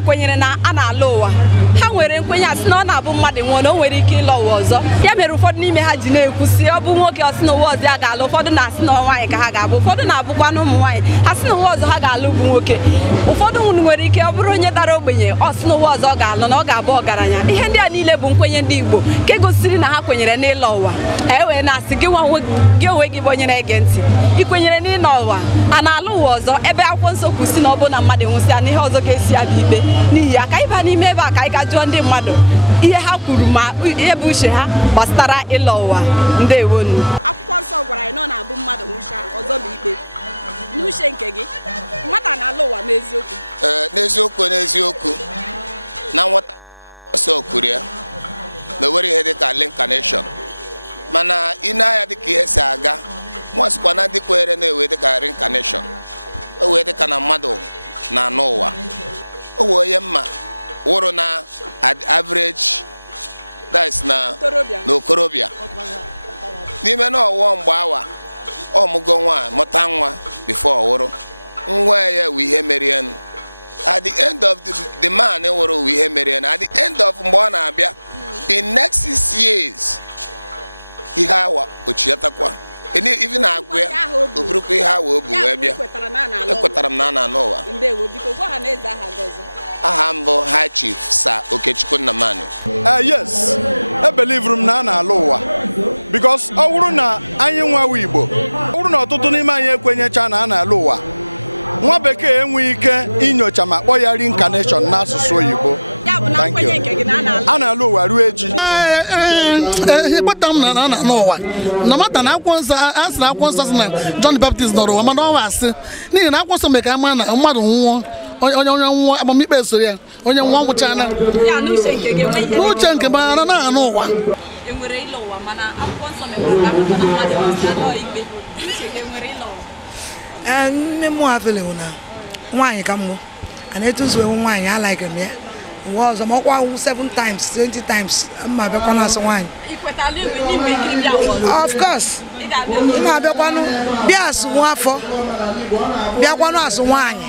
Igbo kwenyere na a na-ala ụwa ha nwere nkwenye asị na ọ na-abụ mmadụ nwụọ na o nwere ike ịlọ ụwa ọzọ ya mere ụfọdụ n'ime ha ji na-ekwusi ọ bụ nwoke ọ sị na ụwa ọzọ ya ga-alụ ụfọdụ na-asị na nwaanyị ka ha ga-abụ ụfọdụ na-abụkwa na ụmụ nwaanyị ha sị na ụwa ọzọ ha ga-alụ bụ nwoke ụfọdụ nwere ike ọ bụrụ onye dara ogbenye ọ sị na ụwa ọzọ ọ ga-alụ na ọ ga-abụ ọgaranya ihe ndị a niile bụ nkwenye ndị Igbo nke gosiri na ha kwenyere n'ịlọ ụwa wee na-asị gị onwe gị bụ onye na-ege ntị ị kwenyere n'ịlọ ụwa a na-alụ ụwa ọzọ ebe akwụkwọ nsọ kwusi na ọ bụ na mmadụ nwụsịa na ihe ọzọ ga-esi ya bụ ikpe n'ihi ya ka anyị baa n'ime ebe a ka anyị ga jụọ ndị mmadụ ihe ha kwuru ma ihe bụ uche ha gbasara ịlọ ụwa. Ndewonu. Akwụkwọ nsọ gwara anyị na ọ na-abụ mmadụ nwụcha ọzọ bụ ikpe n'uche nke gị mmadụ na-alụ ụwa n'eziokwu n'eziokwu na nwata ọsọ kwuru ya na o nwere ihe dị ka reincarnation mana ị na-anya dị ka ihe si aga mụọsịkwa na ndị kwenyere na-ewe dị ka reincarnation o wee dị ka na mmadụ na-anụ ụwa o wee onye mma wụrụ na average that's na okorobịa n'ime na ọwụọ mgbe awa ọmụgo nwa mụta nwa before ọwụrụ nwa ya wụ ihe merienu at the end of the man wụrụ wụ ihe merienu at the end of mgbe ọ na-abịa in next 6 years ihe awa ochiatakwa even na-agụ ya o burukwa ihe awa o bu wee bịa ekwetara m na a na-anụ ụwa. Aha mbụ High Chief Sir Okechukwu Nnamani. Yes, I believe na a na-alụ ụwa because ọ bụrụ na anyị nwa Igbo ọ bụrụ na ọtụtụ n'ime anyị ekwenyecha na a na-alụ ụwa nwa bekee enweghị ike inyocha ma kpọọ ya reincarnation n'asụsụ oyibo. Thank you. A na-alụ ụwa ruo echi. Ịkpọta m na a na-alụ ụwa na mata na akwụkwọ nsọ a sị na akwụkwọ nsọ sị na John the Baptist nọrọ ụwa mana ọ wa asị n'ihi na akwụkwọ nsọ mere ka ama na mmadụ nwụọ onye nwụọ agbamikpe soro ya onye nwụọ nwụchana n'uche nke mara na-anụ ụwa. Nne m afele na nwaanyị ka mmụ a na-etuzuo nwaanyị alaghị m ya ụwa ọzọ ma ọkwa 7 times 20 times mma bịakwanụ asụ nwaanyị of course ị na-abịakwanụ bịa asụ nwa afọ bịakwanụ asụ nwaanyị.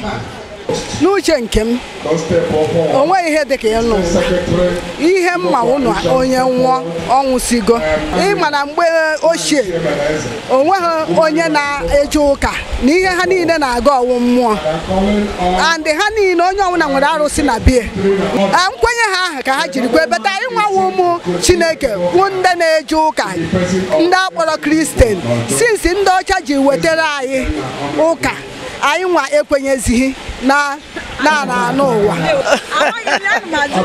N'uche nke m o nweghị ihe dị ka ịlụ ihe mma ụnụ onye nwụọ ọnwụsigo ịma na mgbe ochie o nweghị onye na-eje ụka na ihe ha niile na-aga ọwụ mmụọ and ha niile onye ọbụla nwere arụsị na bie nkwenye ha ahụ ka ha jiri kwe beta ịnwawa ụmụ Chineke bụ ndị na-eje ụka ndị akpọrọ Kristian since ndị ọcha ji wetara anyị ụka anyị nwa ekwenyezighị na anụ ụwa.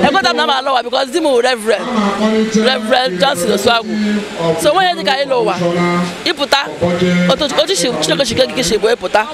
Ekweta m na m ala ụwa because di m bụ Reverend Johnson Osuagwu so onwe ihe dị ka ịlụ ụwa ịpụta otu Chineke chike gị bụ ịpụta